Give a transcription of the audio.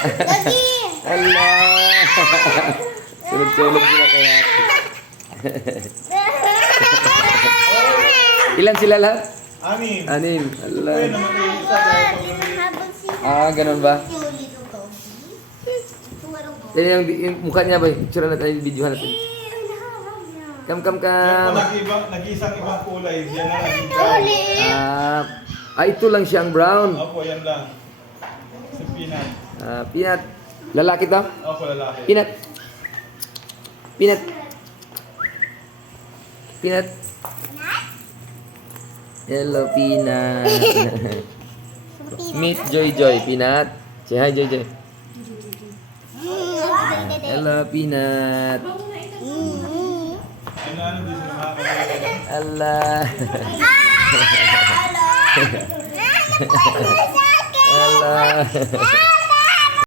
Lagi! Allah! Sulog-sulog sila kaya. Ilan sila lahat? Anim. Anim. Allah. Pwede naman kayo isa dahil pag Habang sila. Ah, ganun ba? Yung dito to. Tumarong ko. Yan yung mukha niya ba? Picture na tayo, videohan natin. Naharap niya. Kam. Yan po nag-isang ibang kulay. Yan na naging brown. Huli! Ito lang siyang brown. Opo, yan lang. Si Peanut. Peanut. Lalaki to? Opo, lalaki. Peanut. Peanut. Peanut. Hello, Peanut. Meet Joy. Peanut. Say hi, Joy. Hello, Peanut. Ano din sila makakagawa. Allah. Allah.